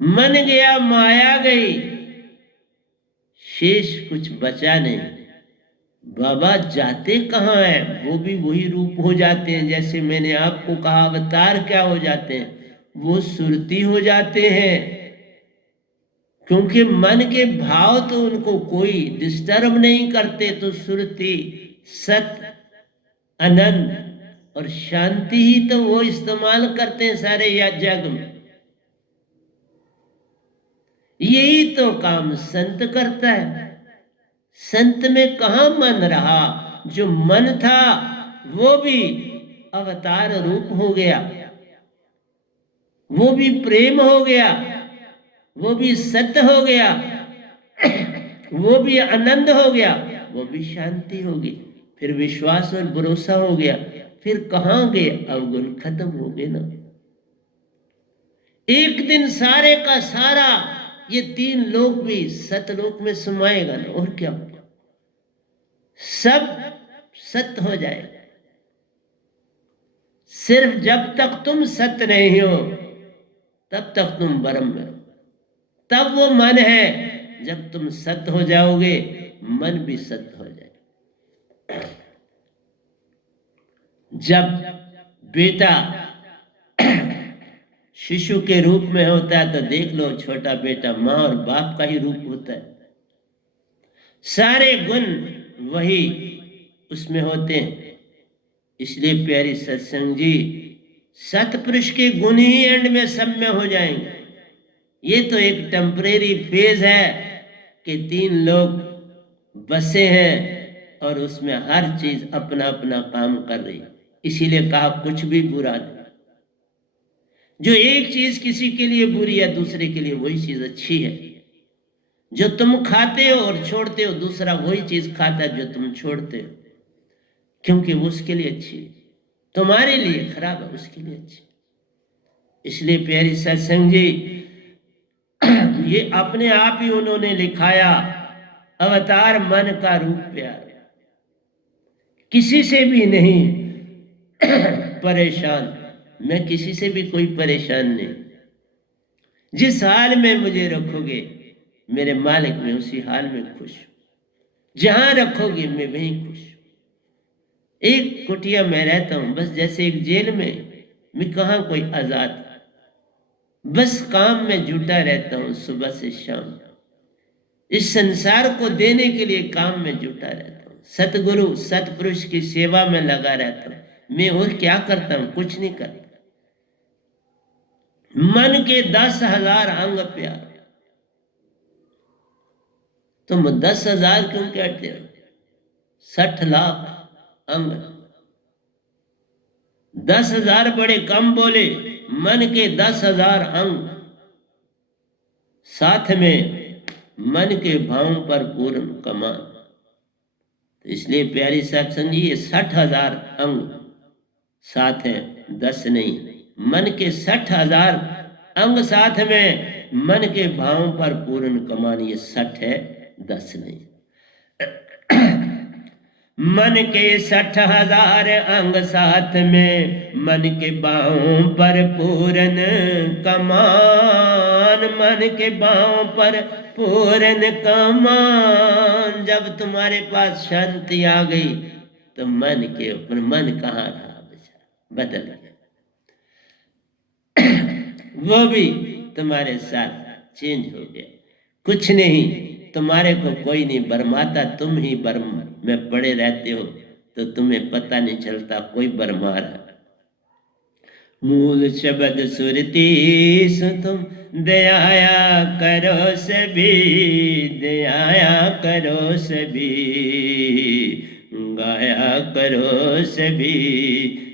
मन गया माया गई, शेष कुछ बचा नहीं। बाबा जाते कहाँ है, वो भी वही रूप हो जाते हैं। जैसे मैंने आपको कहा अवतार क्या हो जाते हैं, वो सुरती हो जाते हैं, क्योंकि मन के भाव तो उनको कोई डिस्टर्ब नहीं करते। तो सुरती, सत्य, आनंद और शांति ही तो वो इस्तेमाल करते हैं सारे या जग में। यही तो काम संत करता है। संत में कहां मन रहा, जो मन था वो भी अवतार रूप हो गया, वो भी प्रेम हो गया। वो भी सत्य हो गया, वो भी आनंद हो गया, वो भी शांति होगी, फिर विश्वास और भरोसा हो गया, फिर कहाँ गए अवगुण, खत्म हो गए ना। एक दिन सारे का सारा ये 3 लोक भी सतलोक में समाएगा ना, और क्या, सब सत्य हो जाएगा। सिर्फ जब तक तुम सत्य नहीं हो तब तक तुम ब्रह्म में हो, तब वो मन है। जब तुम सत्य हो जाओगे मन भी सत्य हो जाएगा। जब बेटा शिशु के रूप में होता है तो देख लो, छोटा बेटा माँ और बाप का ही रूप होता है, सारे गुण वही उसमें होते हैं। इसलिए प्यारी सत्संग जी, सतपुरुष के गुण ही एंड में सब में हो जाएंगे। ये तो एक टेम्परेरी फेज है कि 3 लोग बसे हैं और उसमें हर चीज अपना अपना काम कर रही है। इसीलिए कहा कुछ भी बुरा नहीं। जो एक चीज किसी के लिए बुरी है दूसरे के लिए वही चीज अच्छी है। जो तुम खाते हो और छोड़ते हो दूसरा वही चीज खाता है जो तुम छोड़ते हो, क्योंकि वो उसके लिए अच्छी है, तुम्हारे लिए खराब है उसके लिए अच्छी। इसलिए प्यारी सत्संग जी, ये अपने आप ही उन्होंने लिखाया, अवतार मन का रूप प्यार, किसी से भी नहीं परेशान, मैं किसी से भी कोई परेशान नहीं। जिस हाल में मुझे रखोगे मेरे मालिक, में उसी हाल में खुश, जहां रखोगे मैं वहीं खुश। एक कुटिया में रहता हूं बस, जैसे एक जेल में, मैं कहाँ कोई आजाद, बस काम में जुटा रहता हूं सुबह से शाम, इस संसार को देने के लिए काम में जुटा रहता हूं, सतगुरु सतपुरुष की सेवा में लगा रहता हूं। मैं वो क्या करता हूं, कुछ नहीं करता। मन के 10,000 अंग प्यार, तुम 10,000 क्यों कहते हो, 60 लाख अंग। 10,000 बड़े कम बोले, मन के 10,000 अंग, साथ में मन के भावों पर पूर्ण कमान। तो इसलिए प्यारी सत्संग जी, ये 60,000 अंग साथ हैं, 10 नहीं। मन के 60,000 अंग साथ में, मन के भावों पर पूर्ण कमान, ये 60 है, 10 नहीं। मन के 60,000 अंग साथ में, मन के बाहों पर पूर्ण कमान, मन के बाहों पर पूर्ण कमान। जब तुम्हारे पास शांति आ गई तो मन के ऊपर, मन कहाँ रहा बेचारा, बदल गया। वो भी तुम्हारे साथ चेंज हो गया। कुछ नहीं, तुम्हारे को कोई नहीं बरमाता, तुम ही बर्म में पड़े रहते हो, तो तुम्हें पता नहीं चलता कोई बरमा रहा। मूल शब्द सुरती सु तुम, दयाया करो सभी, दयाया करो सभी, गाया करो सभी।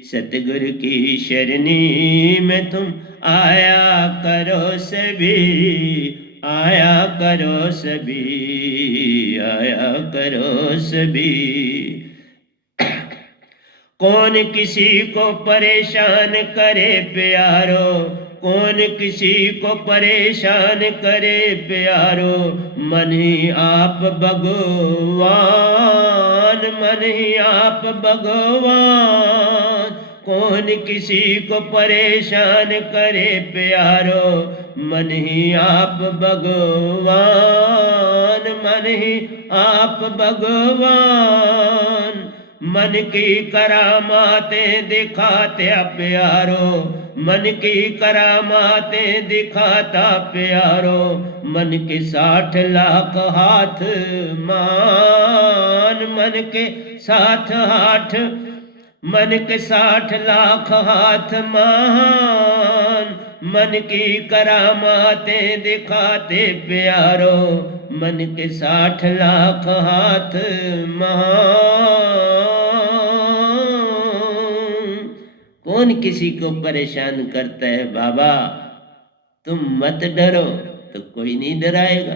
सतगुरु की शरणी में तुम आया करो सभी, आया करो सभी, आया करो सभी। कौन किसी को परेशान करे प्यारो, कौन किसी को परेशान करे प्यारो, मन ही आप भगवान, मन ही आप भगवान। कौन किसी को परेशान करे प्यारो, मन ही आप भगवान, मन ही आप भगवान। मन की करामातें दिखाते प्यारो, मन की करामातें दिखाता प्यारो, मन के 60 लाख हाथ मान, मन के 60 हाथ, मन के 60 लाख हाथ मान। मन की करामातें दिखाते प्यारो, मन के 60 लाख हाथ मान। कौन किसी को परेशान करता है बाबा, तुम मत डरो, तो कोई नहीं डराएगा।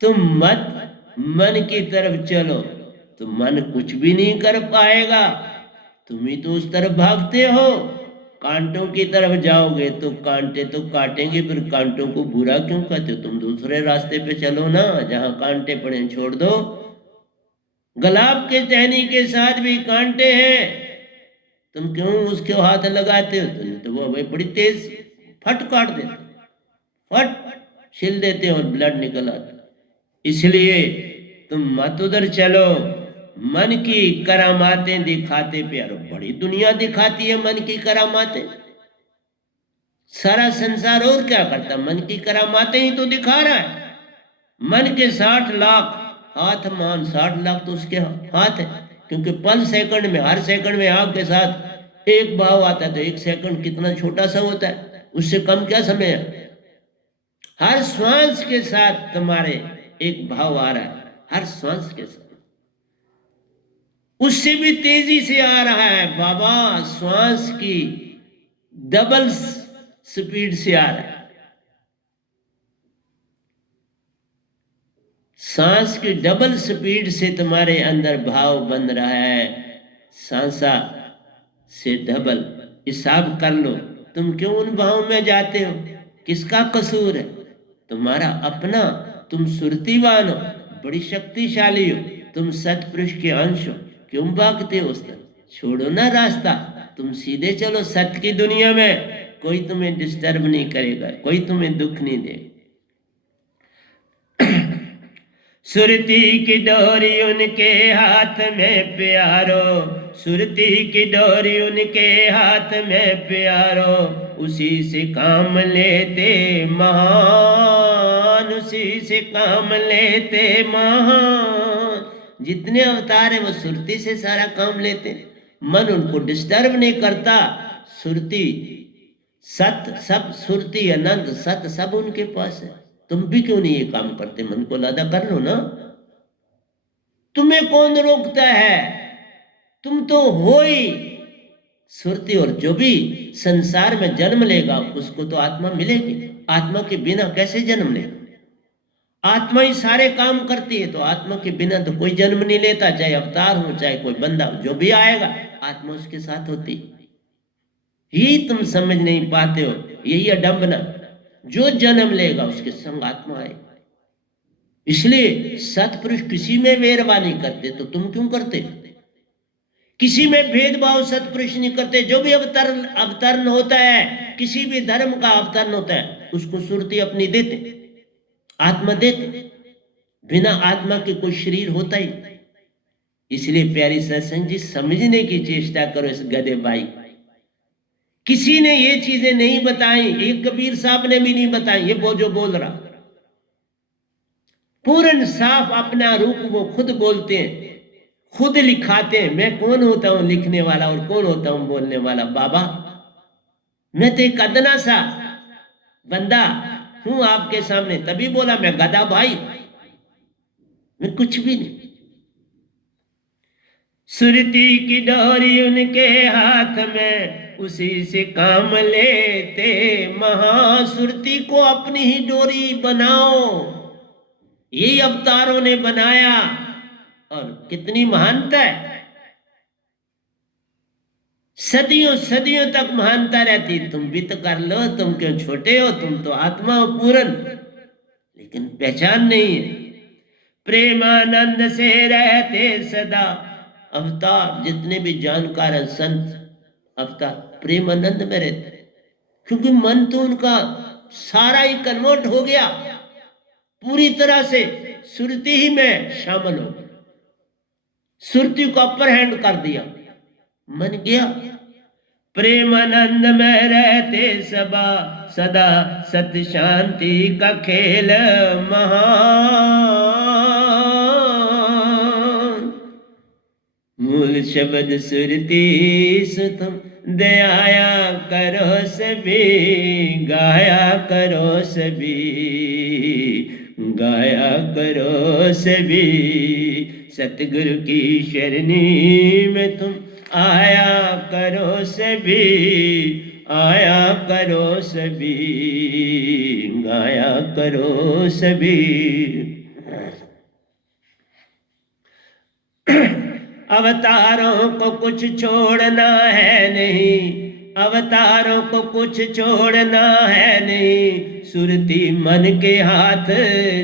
तुम मत मन की तरफ चलो तो मन कुछ भी नहीं कर पाएगा। तुम ही तो उस तरफ भागते हो। कांटों की तरफ जाओगे तो कांटे तो काटेंगे, फिर कांटों को बुरा क्यों कहते हो? तुम दूसरे रास्ते पे चलो ना, जहां कांटे पड़े छोड़ दो। गुलाब के टहनी के साथ भी कांटे हैं, तुम क्यों उसके हाथ लगाते हो? तुम तो वो भाई बड़ी तेज फट काट देते, फट छिल देते और ब्लड निकल आता। इसलिए तुम मत उधर चलो। मन की करामातें दिखाते प्यारो, बड़ी दुनिया दिखाती है मन की करामातें। सारा संसार और क्या करता? मन की करामातें ही तो दिखा रहा है। मन के 60 लाख हाथ मान, 60 लाख तो उसके हाथ है, क्योंकि पल सेकंड में, हर सेकंड में आग के साथ एक भाव आता है। तो एक सेकंड कितना छोटा सा होता है, उससे कम क्या समय है? हर श्वास के साथ तुम्हारे एक भाव आ रहा है, हर श्वास के साथ। उससे भी तेजी से आ रहा है बाबा, श्वास की डबल स्पीड से आ रहा है। सांस की डबल स्पीड से तुम्हारे अंदर भाव बन रहा है, सांसा से डबल। हिसाब कर लो, तुम क्यों उन भाव में जाते हो? किसका कसूर है? तुम्हारा अपना। तुम सुरतीवान हो, बड़ी शक्तिशाली हो, तुम सतपुरुष के अंश हो, क्यों भागते हो उस तरफ? छोड़ो ना रास्ता, तुम सीधे चलो सत्य की दुनिया में। कोई तुम्हें डिस्टर्ब नहीं करेगा, कोई तुम्हें दुख नहीं देगा। सुरती की डोरी उनके हाथ में प्यारो, सुरती की डोरी उनके हाथ में प्यारो, उसी से काम लेते महान, उसी से काम लेते महान। जितने अवतार है वो सुरती से सारा काम लेते, मन उनको डिस्टर्ब नहीं करता। सुरती सत सब, सुरती आनंद सत सब उनके पास है। तुम भी क्यों नहीं ये काम करते? मन को लादा कर लो ना, तुम्हें कौन रोकता है? तुम तो हो ही सुरती। और जो भी संसार में जन्म लेगा उसको तो आत्मा मिलेगी। आत्मा के बिना कैसे जन्म लेगा? आत्मा ही सारे काम करती है, तो आत्मा के बिना तो कोई जन्म नहीं लेता। चाहे अवतार हो, चाहे कोई बंदा हो, जो भी आएगा आत्मा उसके साथ होती। यही तुम समझ नहीं पाते हो, यही अडंबना। जो जन्म लेगा उसके संग आत्मा आएगी। इसलिए सतपुरुष किसी में वेरवा नहीं करते, तो तुम क्यों करते? किसी में भेदभाव सतपुरुष नहीं करते। जो भी अवतरण होता है, किसी भी धर्म का अवतरण होता है, उसको सुरती अपनी देते, आत्मा देते। बिना आत्मा के कोई शरीर होता ही। इसलिए प्यारी सत्संग जी, समझने की चेष्टा करो इस गधे भाई। किसी ने ये चीजें नहीं बताई, एक कबीर साहब ने भी नहीं बताई। ये वो जो बोल रहा, पूर्ण साफ अपना रूप वो खुद बोलते हैं, खुद लिखाते हैं। मैं कौन होता हूं लिखने वाला और कौन होता हूं बोलने वाला? बाबा, मैं तो एक अदना सा बंदा हूं आपके सामने, तभी बोला मैं गधा भाई, मैं कुछ भी नहीं। सुरती की डोरी उनके हाथ में, उसी से काम लेते महासुरती को अपनी ही डोरी बनाओ। यही अवतारों ने बनाया, और कितनी महानता है। सदियों सदियों तक महानता रहती। तुम भी तो कर लो, तुम क्यों छोटे हो? तुम तो आत्मा हो पूर्ण, लेकिन पहचान नहीं है। प्रेमानंद से रहते सदा अवतार, जितने भी जानकार हैं संत अवतार प्रेमानंद में रहते, क्योंकि मन तो उनका सारा ही कन्वर्ट हो गया, पूरी तरह से सुरती ही में शामिल हो, सुरती को अपर हैंड कर दिया, मन गया। प्रेमानंद में रहते सबा सदा, सत्य शांति का खेल महान। मूल शब्द सुरती सुतम, दयाया करो सभी, गाया करो सभी, गाया करो सभी। सतगुरु की शरणी में तुम आया करो सभी, आया करो सभी, गाया करो सभी। अवतारों को कुछ छोड़ना है नहीं, अवतारों को कुछ छोड़ना है नहीं, सुरती मन के हाथ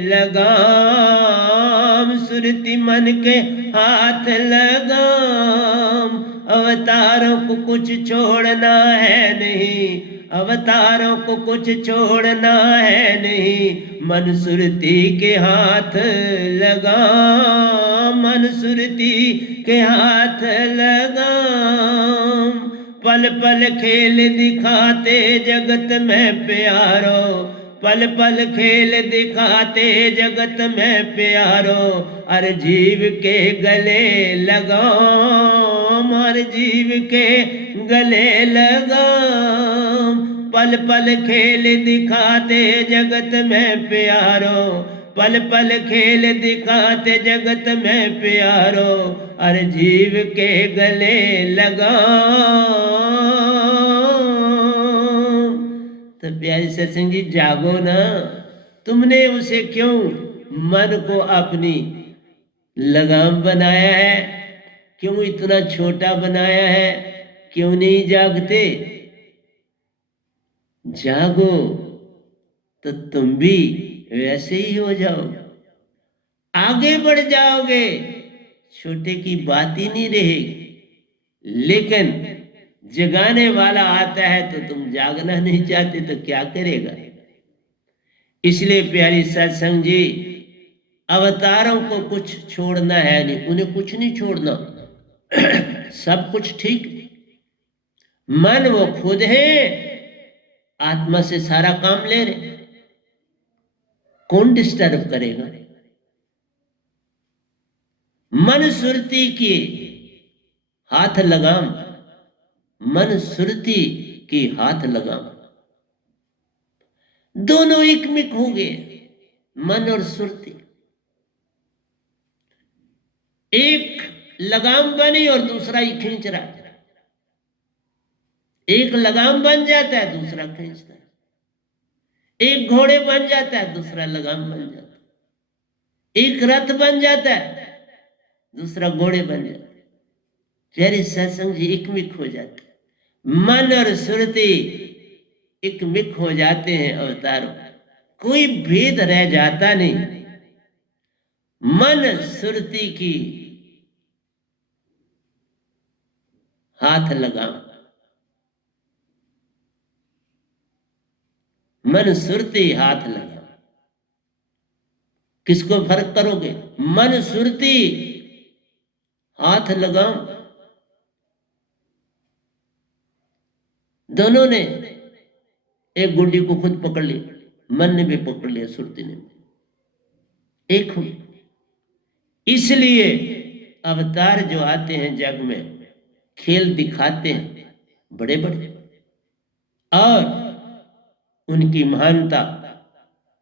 लगाम, सुरती मन के हाथ लगाम। अवतारों को कुछ छोड़ना है नहीं, अवतारों को कुछ छोड़ना है नहीं, मन सुरती के हाथ लगाम, मन सुरती के हाथ लगाम। पल पल खेल दिखाते जगत में प्यारो, पल पल खेल दिखाते जगत में प्यारो, हर जीव के गले लगाम, हर जीव के गले लगाम। पल पल खेल दिखाते जगत में प्यारो, पल पल खेल दिखाते जगत में प्यारो, हर जीव के गले लगाम। तो प्यारी सत्संग जी, जागो ना, तुमने उसे क्यों मन को अपनी लगाम बनाया है, क्यों इतना छोटा बनाया है, क्यों नहीं जागते? जागो तो तुम भी वैसे ही हो जाओ, आगे बढ़ जाओगे, छोटे की बात ही नहीं रहेगी। लेकिन जगाने वाला आता है तो तुम जागना नहीं चाहते तो क्या करेगा? इसलिए प्यारी सत्संग जी, अवतारों को कुछ छोड़ना है नहीं, उन्हें कुछ नहीं छोड़ना, सब कुछ ठीक। मन वो खुद है, आत्मा से सारा काम ले रहे, कौन डिस्टर्ब करेगा? मन सुरती की हाथ लगाम, मन सुरती की हाथ लगाम, दोनों एकमिक हो गए, मन और सुरती। एक लगाम बनी और दूसरा ही खींच रहा है, एक लगाम बन जाता है दूसरा खींचता है, एक घोड़े बन जाता है दूसरा लगाम बन जाता है, एक रथ बन जाता है दूसरा घोड़े बन जाता है। प्यारे सत्संग जी, एकमिक हो जाते हैं, मन और सुरती एकमिक हो जाते हैं अवतारों, कोई भेद रह जाता नहीं। मन सुरती की हाथ लगाम, मन सुरती हाथ लगाम। किसको फर्क करोगे? मन सुरती हाथ लगाम, दोनों ने एक गुड्डी को खुद पकड़ लिया, मन ने भी पकड़ लिया, सुरती ने भी, एक हो। इसलिए अवतार जो आते हैं जग में, खेल दिखाते हैं बड़े बड़े, और उनकी महानता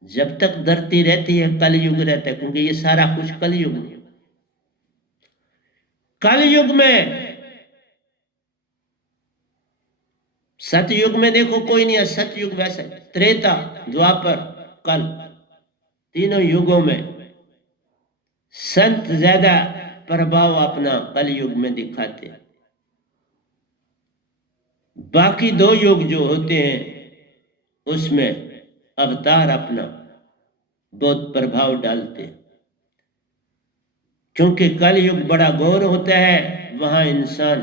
जब तक धरती रहती है कलयुग रहता है, क्योंकि ये सारा कुछ कलयुग में। कलयुग में, सतयुग में देखो कोई नहीं है, सतयुग वैसे, त्रेता, द्वापर, कल, तीनों युगों में संत ज्यादा प्रभाव अपना कलयुग में दिखाते हैं। बाकी दो युग जो होते हैं उसमें अवतार अपना बहुत प्रभाव डालते हैं, क्योंकि कलयुग बड़ा घोर होता है, वहां इंसान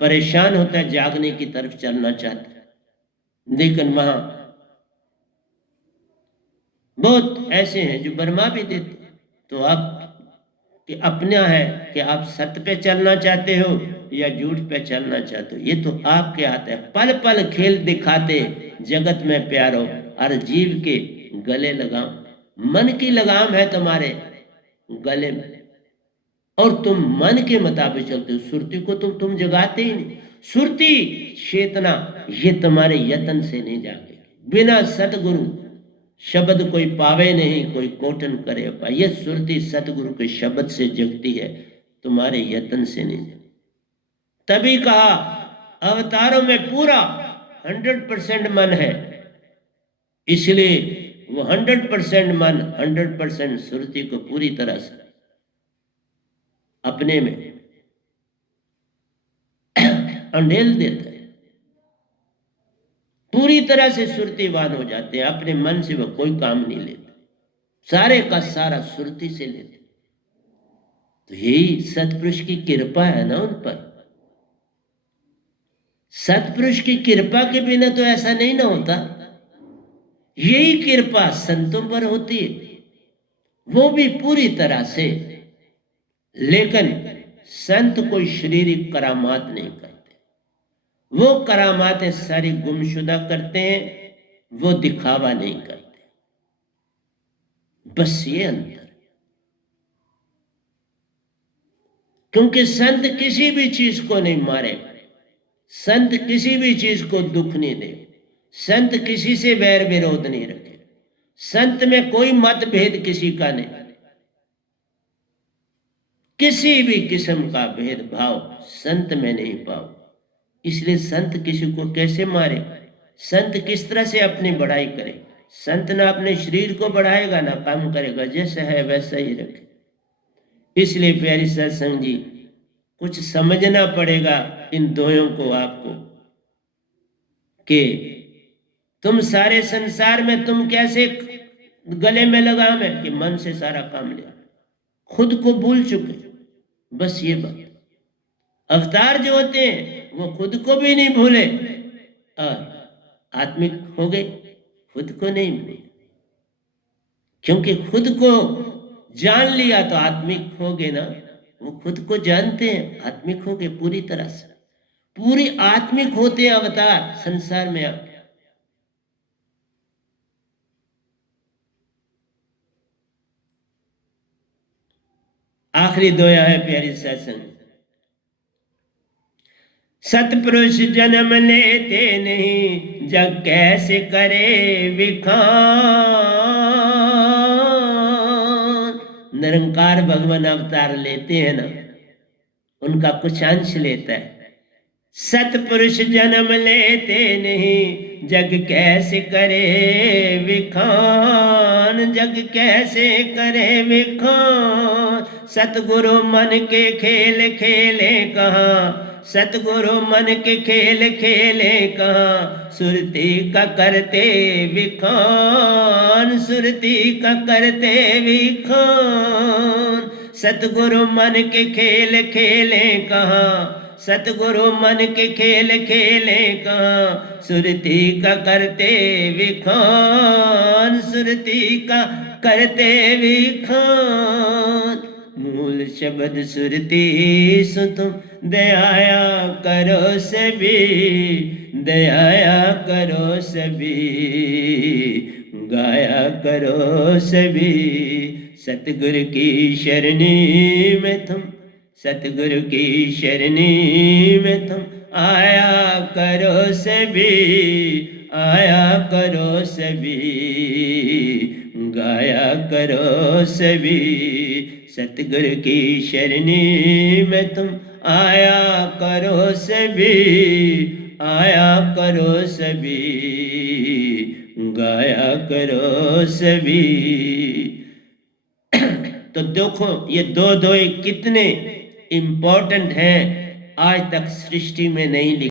परेशान होता है, जागने की तरफ चलना चाहता है, लेकिन वहां बहुत ऐसे हैं जो बर्मा भी देते। तो आप कि अपना है कि आप सत्य पे चलना चाहते हो या झूठ पे चलना चाहते हो, ये तो आपके हाथ है। पल पल खेल दिखाते जगत में प्यारो, हर जीव के गले लगाम, मन की लगाम है तुम्हारे गले में, और तुम मन के मुताबिक चलते हो। सुरती को तुम जगाते ही नहीं, सुरती चेतना ये तुम्हारे यत्न से नहीं जागे, बिना सतगुरु शब्द कोई पावे नहीं, कोई कोटन करे पाए। ये सुरती सतगुरु के शब्द से जगती है, तुम्हारे यत्न से नहीं। तभी कहा अवतारों में पूरा 100% मन है, इसलिए वो 100% मन, 100% सुरति को पूरी तरह से अपने में अंडेल देता है, पूरी तरह से सुरतिवान हो जाते हैं। अपने मन से वो कोई काम नहीं लेते, सारे का सारा सुरति से लेते। तो यही सतपुरुष की कृपा है ना उन पर। सतपुरुष की कृपा के बिना तो ऐसा नहीं ना होता। यही कृपा संतों पर होती है, वो भी पूरी तरह से। लेकिन संत कोई शारीरिक करामात नहीं करते, वो करामातें सारी गुमशुदा करते हैं, वो दिखावा नहीं करते। बस ये अंतर। क्योंकि संत किसी भी चीज को नहीं मारे, संत किसी भी चीज को दुख नहीं दे, संत किसी से वैर विरोध नहीं रखे, संत में कोई मतभेद किसी का नहीं, किसी भी किस्म का भेदभाव संत में नहीं पाओ। इसलिए संत किसी को कैसे मारे, संत किस तरह से अपनी बढ़ाई करे। संत ना अपने शरीर को बढ़ाएगा ना काम करेगा, जैसा है वैसा ही रखे। इसलिए प्यारी सत्संग जी, कुछ समझना पड़ेगा इन दोयों को आपको, कि तुम सारे संसार में तुम कैसे गले में लगाम है कि मन से सारा काम लिया, खुद को भूल चुके। बस ये बात। अवतार जो होते हैं वो खुद को भी नहीं भूले और आत्मिक हो गए, खुद को नहीं भूले। क्योंकि खुद को जान लिया तो आत्मिक हो गए ना। वो खुद को जानते हैं, आत्मिक हो गए पूरी तरह से, पूरी आत्मिक होते हैं अवतार संसार में आप। आखिरी दोया है प्यारी सत्संग। सतपुरुष जन्म लेते नहीं, जग कैसे करे विखान। निरंकार भगवान अवतार लेते हैं ना, उनका कुछ अंश लेता है। सतपुरुष जन्म लेते नहीं, जग कैसे करे विखान, जग कैसे करे विखान। सतगुरु मन के खेल खेले कहाँ, सतगुरु मन के खेल खेले कहाँ। सुरती का करते विखान, सुरती का करते विखान। सतगुरु मन के खेल खेले कहाँ, सतगुरु मन के खेल खेले कहाँ। सुरती का करते विखान, सुरती का करते विखान। मूल शब्द सुरती सु तुम दयाया करो सभी, दयाया करो सभी, गाया करो सभी। सतगुरु की शरणी में तुम, सतगुरु की शरणी में तुम आया करो सभी, आया करो सभी, गाया करो सभी। सतगुरु की शरणी में तुम आया करो सभी, आया करो सभी, गाया करो सभी। तो देखो ये दो दोए कितने इंपॉर्टेंट हैं, आज तक सृष्टि में नहीं लिखे।